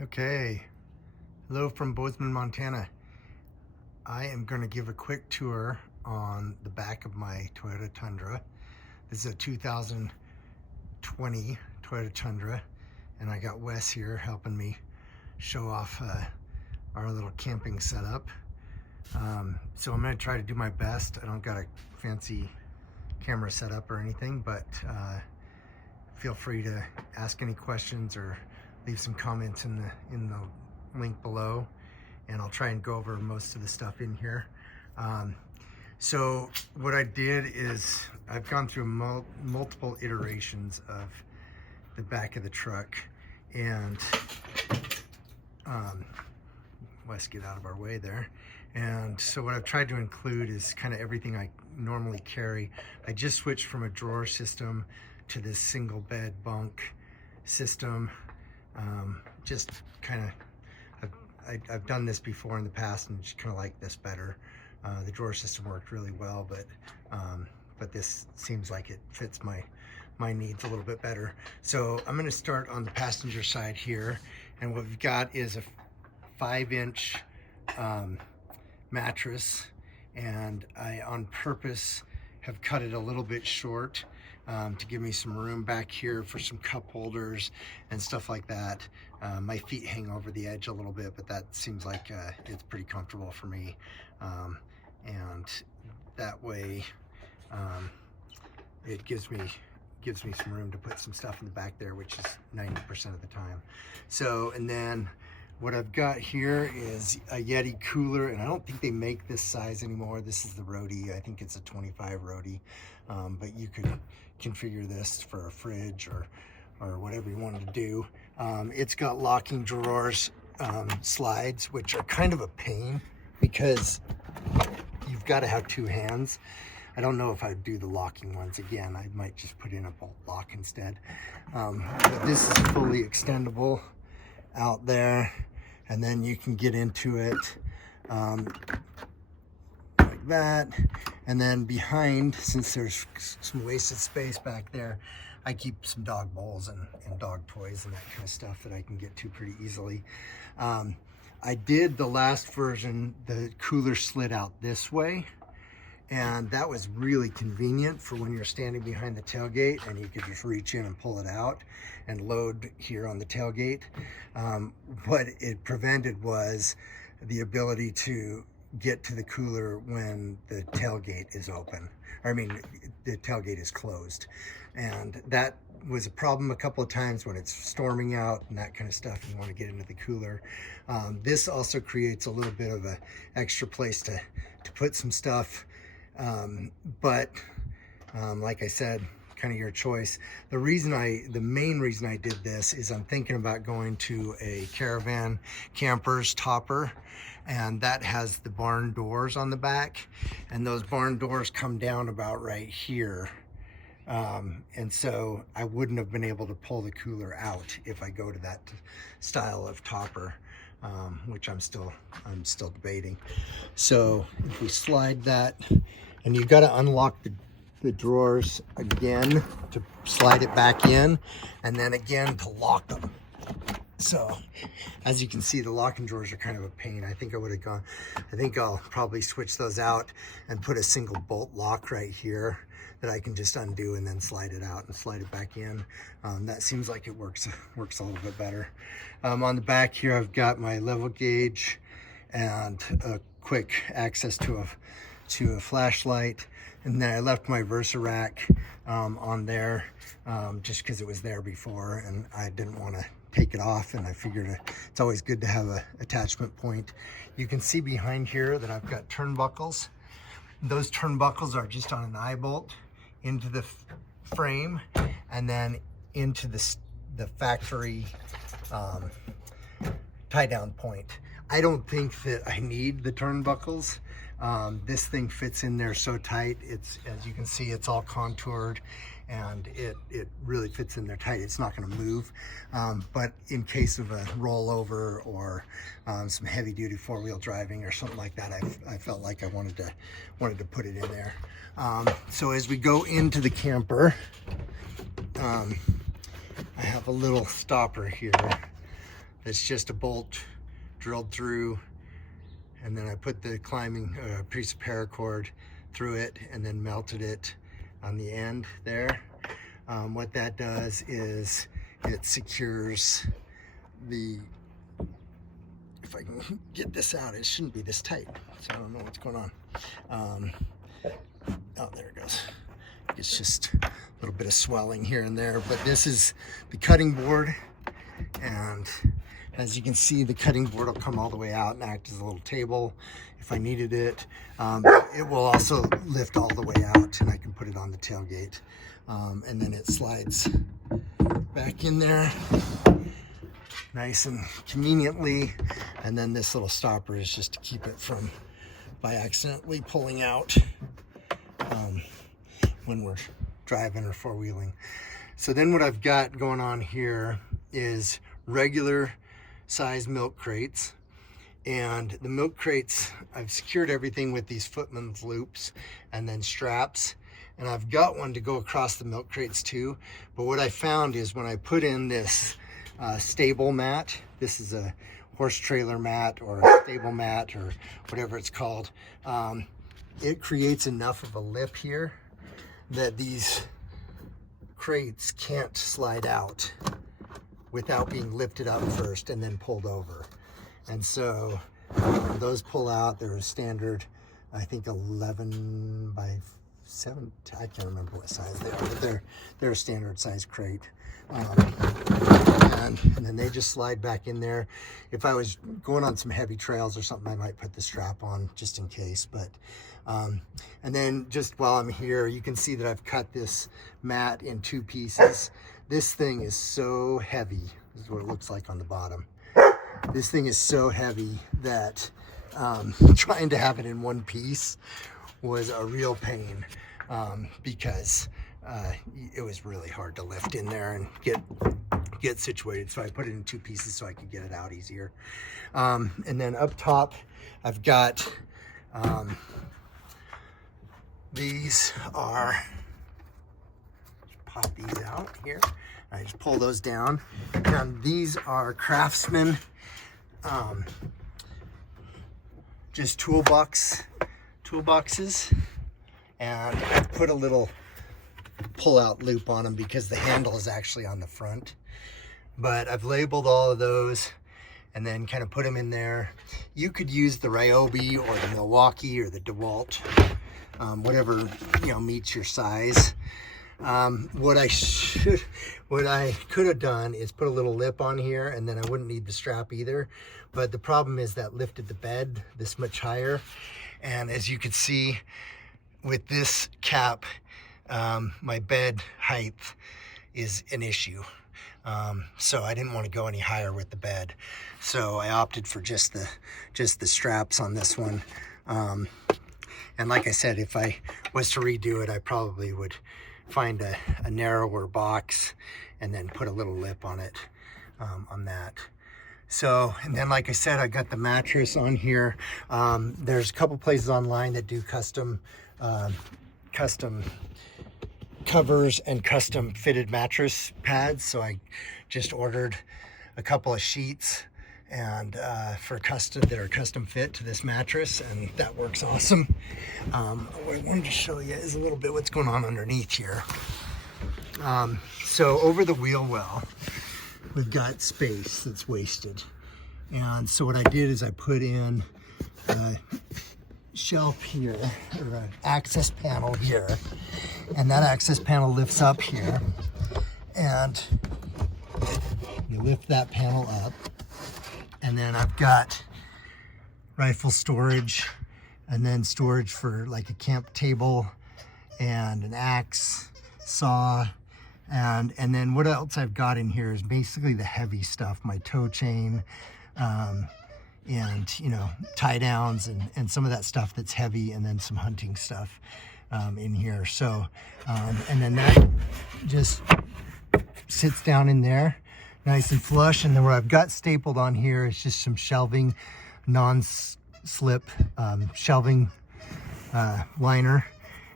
Okay, hello from Bozeman, Montana. I am going to give a quick tour on the back of my Toyota Tundra. This is a 2020 Toyota Tundra, and I got Wes here helping me show off our little camping setup. So I'm going to try to do my best. I don't got a fancy camera setup or anything, but feel free to ask any questions or leave some comments in the link below, and I'll try and go over most of the stuff in here. So what I did is I've gone through multiple iterations of the back of the truck, and Wes, get out of our way there. And so what I've tried to include is kind of everything I normally carry. I just switched from a drawer system to this single bed bunk system. Just kind of, I've done this before in the past and just kind of like this better. The drawer system worked really well, but this seems like it fits my needs a little bit better. So I'm going to start on the passenger side here, and what we've got is a 5-inch mattress, and I on purpose have cut it a little bit short to give me some room back here for some cup holders and stuff like that. My feet hang over the edge a little bit, but that seems like it's pretty comfortable for me, and that way it gives me some room to put some stuff in the back there, which is 90% of the time. So, and then what I've got here is a Yeti cooler, and I don't think they make this size anymore. This is the Roadie. I think it's a 25 Roadie, but you could configure this for a fridge or whatever you wanted to do. It's got locking drawers, slides, which are kind of a pain because you've got to have two hands. I don't know if I'd do the locking ones again. I might just put in a bolt lock instead. But this is fully extendable out there, and then you can get into it like that. And then behind, since there's some wasted space back there, I keep some dog bowls and dog toys and that kind of stuff that I can get to pretty easily. I did the last version, the cooler slid out this way, and that was really convenient for when you're standing behind the tailgate and you could just reach in and pull it out and load here on the tailgate. What it prevented was the ability to get to the cooler when the tailgate is open. I mean, the tailgate is closed. And that was a problem a couple of times when it's storming out and that kind of stuff, and you want to get into the cooler. This also creates a little bit of an extra place to put some stuff. But like I said, kind of your choice. The main reason I did this is I'm thinking about going to a caravan camper's topper, and that has the barn doors on the back, and those barn doors come down about right here. And so I wouldn't have been able to pull the cooler out if I go to that style of topper, which I'm still debating. So if we slide that, and you've got to unlock the drawers again to slide it back in, and then again to lock them. So as you can see, the locking drawers are kind of a pain. I think I'll probably switch those out and put a single bolt lock right here that I can just undo and then slide it out and slide it back in. That seems like it works a little bit better. On the back here, I've got my level gauge and a quick access to a flashlight, and then I left my Versa rack on there just because it was there before and I didn't want to take it off, and I figured it's always good to have a attachment point. You can see behind here that I've got turnbuckles. Those turnbuckles are just on an eye bolt into the frame and then into the factory tie down point. I don't think that I need the turnbuckles. This thing fits in there so tight. It's, as you can see, it's all contoured, and it really fits in there tight. It's not going to move, but in case of a rollover or some heavy duty 4-wheel driving or something like that, I felt like I wanted to put it in there. So as we go into the camper, I have a little stopper here that's just a bolt drilled through, and then I put the climbing piece of paracord through it and then melted it on the end there. What that does is it secures the, if I can get this out, it shouldn't be this tight, so I don't know what's going on. Oh, there it goes. It's just a little bit of swelling here and there, but this is the cutting board, and as you can see, the cutting board will come all the way out and act as a little table if I needed it. It will also lift all the way out, and I can put it on the tailgate, and then it slides back in there nice and conveniently. And then this little stopper is just to keep it from by accidentally pulling out when we're driving or four-wheeling. So then what I've got going on here is regular size milk crates, and the milk crates, I've secured everything with these footman's loops and then straps, and I've got one to go across the milk crates too. But what I found is when I put in this stable mat, this is a horse trailer mat or a stable mat or whatever it's called, it creates enough of a lip here that these crates can't slide out without being lifted up first and then pulled over. And so those pull out. They're a standard, I think 11 by 7, I can't remember what size they are, but they're a standard size crate. And then they just slide back in there. If I was going on some heavy trails or something, I might put the strap on just in case. But and then just while I'm here, you can see that I've cut this mat in 2 pieces. This thing is so heavy. This is what it looks like on the bottom. This thing is so heavy that trying to have it in one piece was a real pain, because it was really hard to lift in there and get situated. So I put it in 2 pieces so I could get it out easier. And then up top, I've got these are, pop these out here. I just pull those down. And these are Craftsman, just toolboxes. And I've put a little pull-out loop on them because the handle is actually on the front. But I've labeled all of those and then kind of put them in there. You could use the Ryobi or the Milwaukee or the DeWalt, whatever meets your size. What I could have done is put a little lip on here, and then I wouldn't need the strap either. But the problem is that lifted the bed this much higher, and as you can see with this cap, my bed height is an issue. So I didn't want to go any higher with the bed, so I opted for just the straps on this one. And like I said, if I was to redo it, I probably would find a narrower box and then put a little lip on it, on that. So, and then like I said, I got the mattress on here. There's a couple places online that do custom covers and custom fitted mattress pads. So I just ordered a couple of sheets and for custom, that are custom fit to this mattress, and that works awesome. What I wanted to show you is a little bit what's going on underneath here. So over the wheel well, we've got space that's wasted, and so what I did is I put in a shelf here, or an access panel here, and that access panel lifts up here, and you lift that panel up, and then I've got rifle storage, and then storage for like a camp table and an axe, saw, and then what else I've got in here is basically the heavy stuff, my tow chain, and tie downs and some of that stuff that's heavy, and then some hunting stuff in here. So and then that just sits down in there nice and flush. And then what I've got stapled on here is just some shelving, non-slip shelving liner,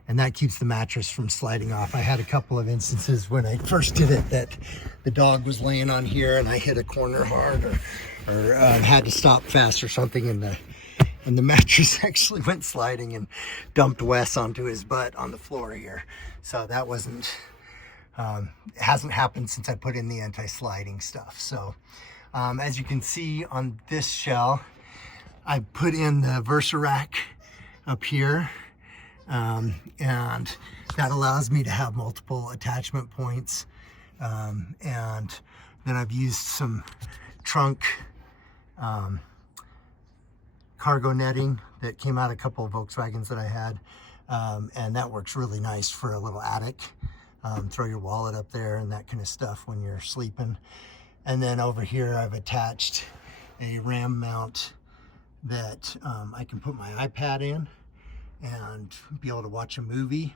and that keeps the mattress from sliding off. I had a couple of instances when I first did it that the dog was laying on here and I hit a corner hard or had to stop fast or something, and the mattress actually went sliding and dumped Wes onto his butt on the floor here. So that wasn't, it hasn't happened since I put in the anti-sliding stuff. So as you can see on this shell, I put in the Versarack up here, and that allows me to have multiple attachment points. And then I've used some trunk cargo netting that came out of a couple of Volkswagens that I had, and that works really nice for a little attic. Throw your wallet up there and that kind of stuff when you're sleeping. And then over here I've attached a RAM mount that I can put my iPad in and be able to watch a movie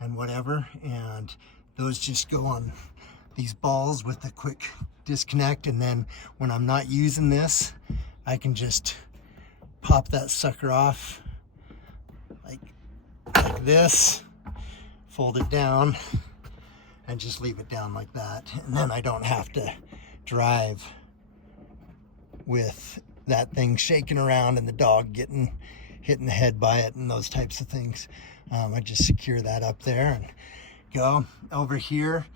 and whatever, and those just go on these balls with a quick disconnect. And then when I'm not using this, I can just pop that sucker off like this, fold it down, and just leave it down like that. And then I don't have to drive with that thing shaking around and the dog getting hit in the head by it and those types of things. I just secure that up there and go. Over here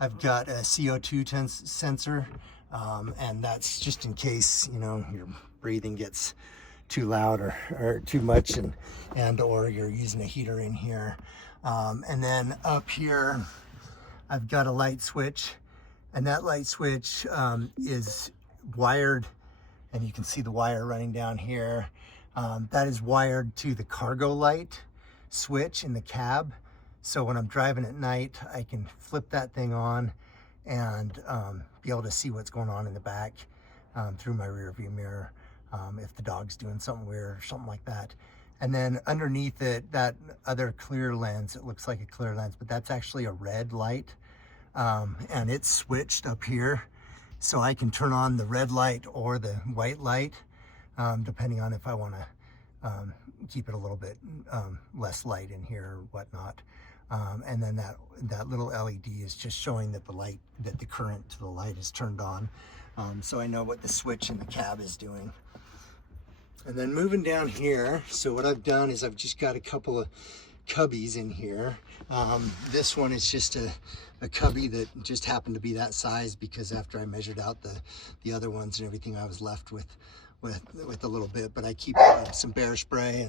I've got a CO2 sensor, and that's just in case, you know, your breathing gets too loud or too much, and or you're using a heater in here. And then up here I've got a light switch, and that light switch is wired, and you can see the wire running down here. That is wired to the cargo light switch in the cab. So when I'm driving at night, I can flip that thing on and be able to see what's going on in the back through my rear view mirror, if the dog's doing something weird or something like that. And then underneath it, that other clear lens, it looks like a clear lens, but that's actually a red light. And it's switched up here. So I can turn on the red light or the white light, depending on if I want to keep it a little bit less light in here or whatnot. And then that little LED is just showing that the current to the light is turned on. So I know what the switch in the cab is doing. And then moving down here, so what I've done is I've just got a couple of cubbies in here. This one is just a cubby that just happened to be that size, because after I measured out the other ones and everything, I was left with a little bit. But I keep some bear spray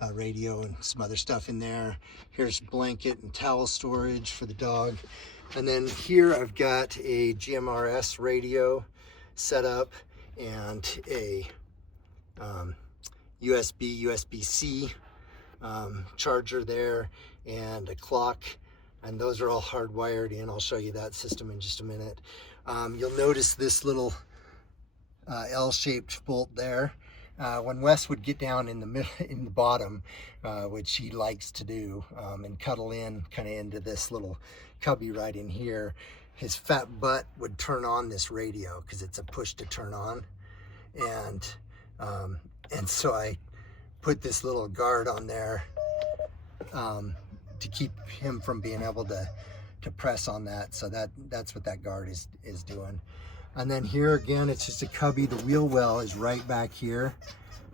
and radio and some other stuff in there. Here's blanket and towel storage for the dog. And then here I've got a GMRS radio set up and a USB-C charger there, and a clock, and those are all hardwired in. I'll show you that system in just a minute. You'll notice this little L-shaped bolt there. When Wes would get down in the bottom, which he likes to do, and cuddle in kind of into this little cubby right in here, his fat butt would turn on this radio because it's a push to turn on, and so I put this little guard on there to keep him from being able to press on that. So that's what that guard is doing. And then here again, it's just a cubby. The wheel well is right back here,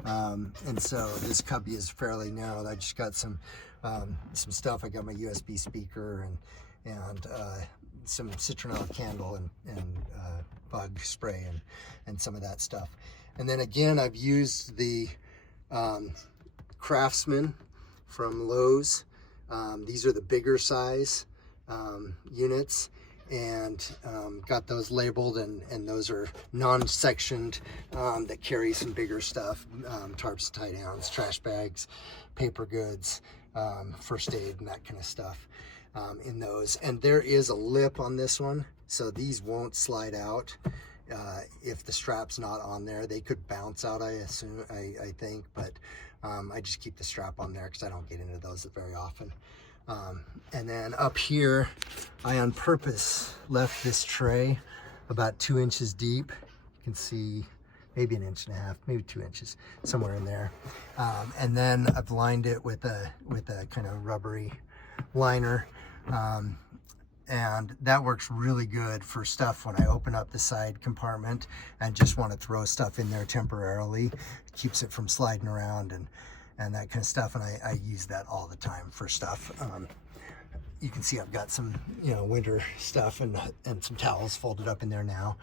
and so this cubby is fairly narrow. I just got some stuff. I got my USB speaker and some citronella candle and bug spray and some of that stuff. And then again, I've used the Craftsman from Lowe's. These are the bigger size units, and got those labeled, and those are non-sectioned, that carry some bigger stuff, tarps, tie downs, trash bags, paper goods, first aid, and that kind of stuff in those. And there is a lip on this one, so these won't slide out. If the strap's not on there, they could bounce out, I assume, I think, but I just keep the strap on there because I don't get into those very often. And then up here, I on purpose left this tray about 2 inches deep. You can see maybe 1.5 inches, maybe 2 inches, somewhere in there. And then I've lined it with a kind of rubbery liner. And that works really good for stuff when I open up the side compartment and just want to throw stuff in there temporarily. It keeps it from sliding around and that kind of stuff. And I use that all the time for stuff. You can see I've got some, winter stuff and some towels folded up in there now.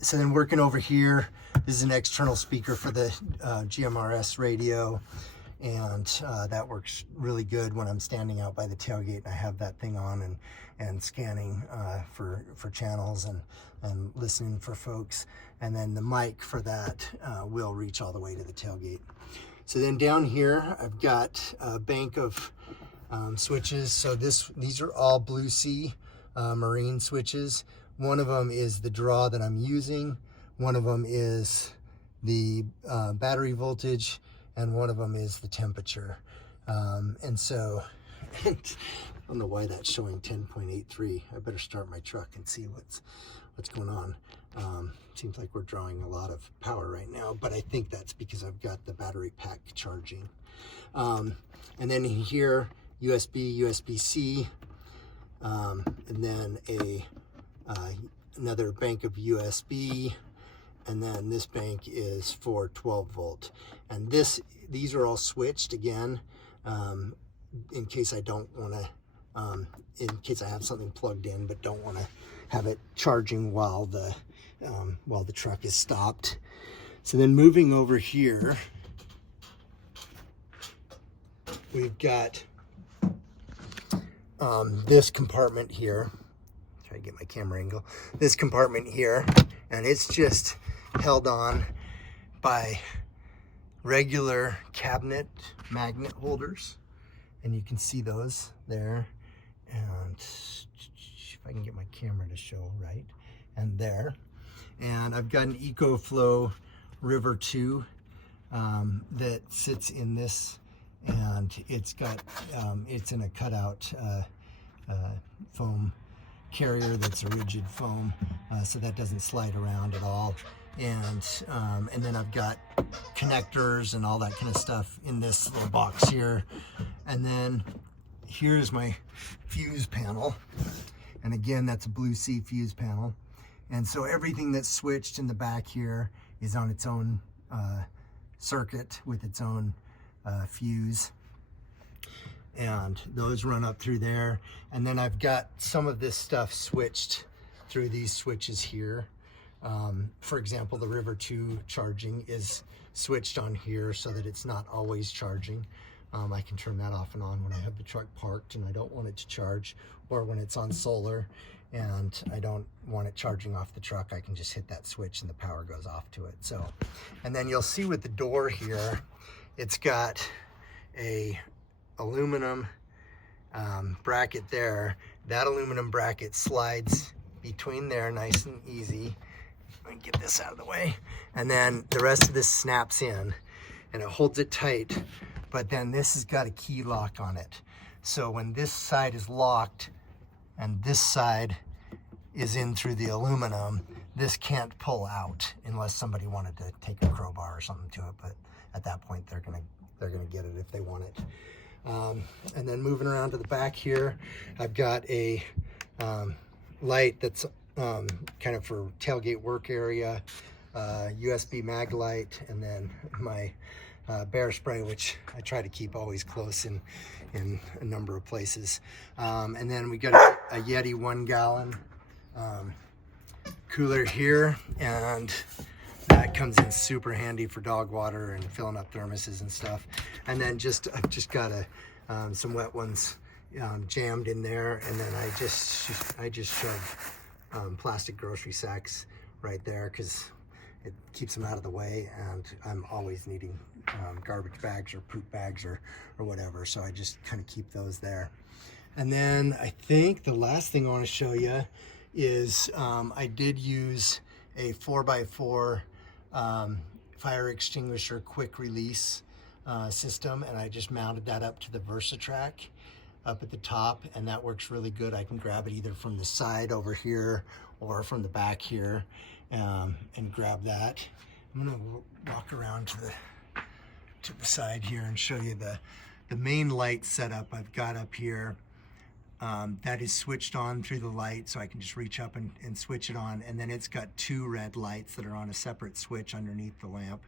So then working over here, this is an external speaker for the GMRS radio. And that works really good when I'm standing out by the tailgate and I have that thing on and scanning for channels and listening for folks. And then the mic for that will reach all the way to the tailgate. So then down here, I've got a bank of switches. So these are all Blue Sea marine switches. One of them is the draw that I'm using. One of them is the battery voltage, and one of them is the temperature. And so, I don't know why that's showing 10.83. I better start my truck and see what's going on. Seems like we're drawing a lot of power right now, but I think that's because I've got the battery pack charging. And then in here, USB, USB-C, and then another bank of USB, and then this bank is for 12 volt. And these are all switched again, in case I don't want to, in case I have something plugged in but don't want to have it charging while the truck is stopped. So then moving over here, we've got this compartment here. Try to get my camera angle. This compartment here, and it's just held on by regular cabinet magnet holders, and you can see those there. And if I can get my camera to show right, and there. And I've got an EcoFlow River 2 that sits in this, and it's got it's in a cutout foam carrier that's a rigid foam, so that doesn't slide around at all. And then I've got connectors and all that kind of stuff in this little box here. And then here's my fuse panel, and again, that's a Blue Sea fuse panel. And so everything that's switched in the back here is on its own circuit with its own fuse, and those run up through there. And then I've got some of this stuff switched through these switches here. For example, the River 2 charging is switched on here so that it's not always charging. I can turn that off and on when I have the truck parked and I don't want it to charge, or when it's on solar and I don't want it charging off the truck, I can just hit that switch and the power goes off to it. So, and then you'll see with the door here, it's got a aluminum bracket there. That aluminum bracket slides between there nice and easy. Let me get this out of the way. And then the rest of this snaps in and it holds it tight, but then this has got a key lock on it. So when this side is locked and this side is in through the aluminum, this can't pull out unless somebody wanted to take a crowbar or something to it, but at that point they're gonna get it if they want it. And then moving around to the back here, I've got a light that's kind of for tailgate work area, USB mag light, and then my bear spray, which I try to keep always close in a number of places. And then we got a Yeti 1 gallon cooler here, and that comes in super handy for dog water and filling up thermoses and stuff. And then I've just got some wet ones jammed in there, and then I just shove plastic grocery sacks right there because it keeps them out of the way, and I'm always needing garbage bags or poop bags or whatever, so I just kind of keep those there. And then I think the last thing I want to show you is I did use a 4x4 fire extinguisher quick release system, and I just mounted that up to the VersaTrack up at the top, and that works really good. I can grab it either from the side over here or from the back here and grab that. I'm gonna walk around to the side here and show you the main light setup I've got up here. That is switched on through the light, so I can just reach up and switch it on. And then it's got 2 red lights that are on a separate switch underneath the lamp.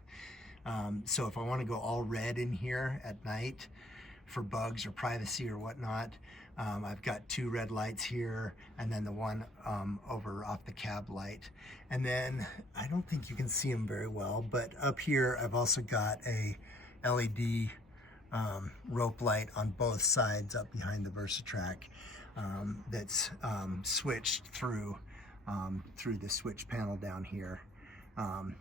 So if I want to go all red in here at night for bugs or privacy or whatnot, I've got 2 red lights here, and then the one over off the cab light. And then I don't think you can see them very well, but up here I've also got a LED rope light on both sides up behind the VersaTrack that's switched through the switch panel down here. And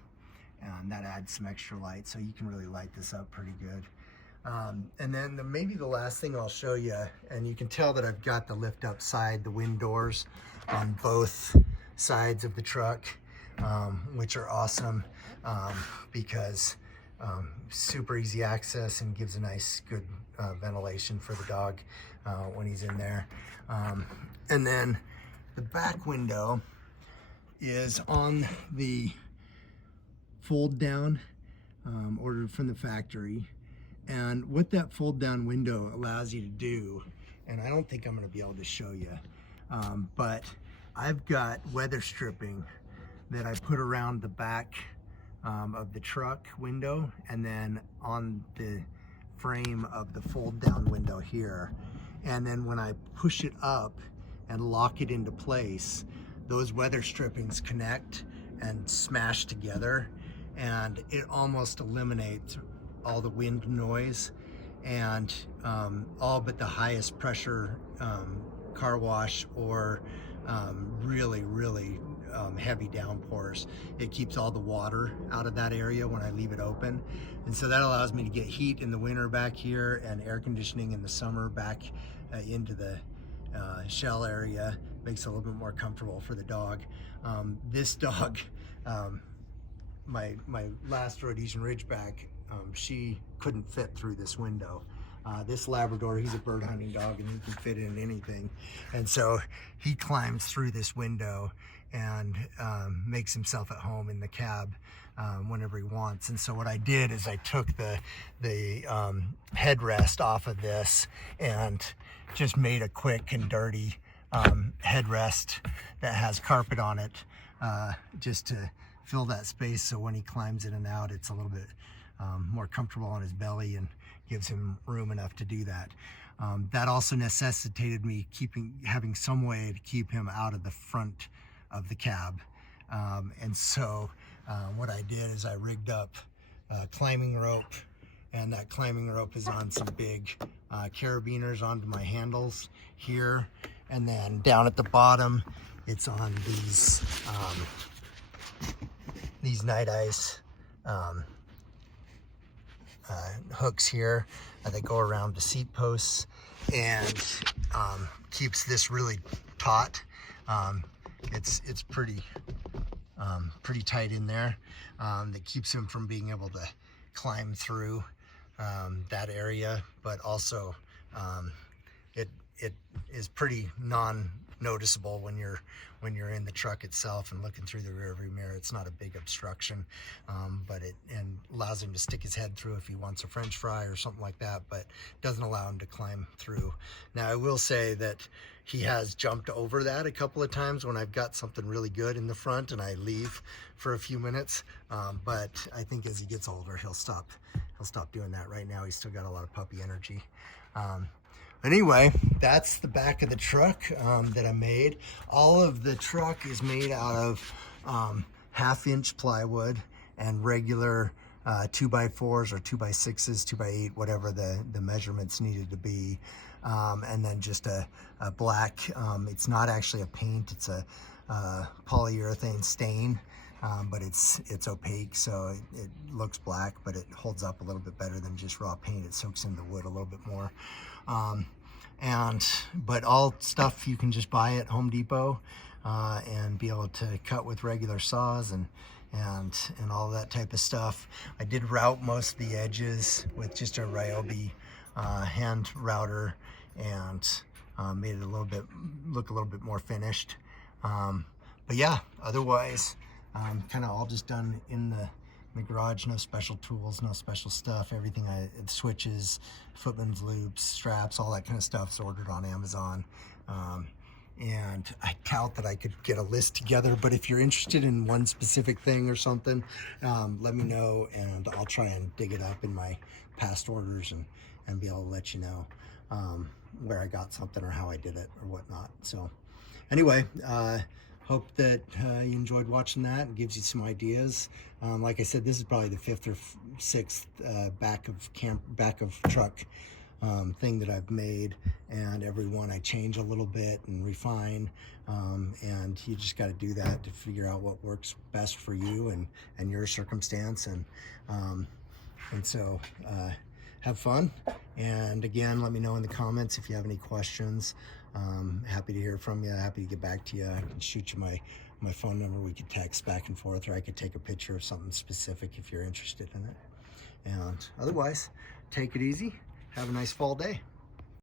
that adds some extra light, so you can really light this up pretty good. And then maybe the last thing I'll show you, and you can tell that I've got the lift up side, the wind doors on both sides of the truck, which are awesome because super easy access and gives a nice good ventilation for the dog when he's in there. And then the back window is on the fold down, ordered from the factory. And what that fold down window allows you to do, and I don't think I'm going to be able to show you, but I've got weather stripping that I put around the back of the truck window, and then on the frame of the fold down window here. And then when I push it up and lock it into place, those weather strippings connect and smash together, and it almost eliminates all the wind noise and all but the highest pressure car wash or really heavy downpours. It keeps all the water out of that area when I leave it open, and so that allows me to get heat in the winter back here and air conditioning in the summer back into the shell area. Makes it a little bit more comfortable for the dog. This dog, my last Rhodesian Ridgeback, she couldn't fit through this window. This Labrador, he's a bird hunting dog and he can fit in anything. And so he climbs through this window and makes himself at home in the cab whenever he wants. And so what I did is I took the headrest off of this and just made a quick and dirty headrest that has carpet on it, just to fill that space so when he climbs in and out, it's a little bit more comfortable on his belly and gives him room enough to do that. That also necessitated me having some way to keep him out of the front of the cab. And so what I did is I rigged up a climbing rope, and that climbing rope is on some big carabiners onto my handles here, and then down at the bottom it's on these night ice hooks here that go around the seat posts and keeps this really taut. It's pretty tight in there. That keeps him from being able to climb through that area, but also it is pretty non-noticeable when you're in the truck itself and looking through the rearview mirror. It's not a big obstruction, but it allows him to stick his head through if he wants a French fry or something like that, but doesn't allow him to climb through. Now I will say that he has jumped over that a couple of times when I've got something really good in the front and I leave for a few minutes, but I think as he gets older he'll stop doing that. Right now he's still got a lot of puppy energy. Anyway, that's the back of the truck that I made. All of the truck is made out of 1/2-inch plywood and regular 2x4s or 2x6s, 2x8, whatever the measurements needed to be. And then just a black, it's not actually a paint, it's a polyurethane stain, but it's opaque, so it looks black, but it holds up a little bit better than just raw paint. It soaks in the wood a little bit more. But all stuff you can just buy at Home Depot and be able to cut with regular saws and all that type of stuff. I did route most of the edges with just a Ryobi hand router and made it look a little bit more finished. But yeah, otherwise kind of all just done in in the garage, no special tools, no special stuff. Everything, switches, footman's loops, straps, all that kind of stuff is ordered on Amazon. And I doubt that I could get a list together, but if you're interested in one specific thing or something, let me know, and I'll try and dig it up in my past orders and be able to let you know where I got something or how I did it or whatnot. So anyway, hope that you enjoyed watching that and gives you some ideas. Like I said, this is probably the 5th or 6th back of truck thing that I've made, and every one I change a little bit and refine, and you just got to do that to figure out what works best for you and your circumstance, and so have fun. And again, let me know in the comments if you have any questions. Happy to hear from you, happy to get back to you. I can shoot you my phone number, we could text back and forth, or I could take a picture of something specific if you're interested in it. And otherwise, take it easy. Have a nice fall day.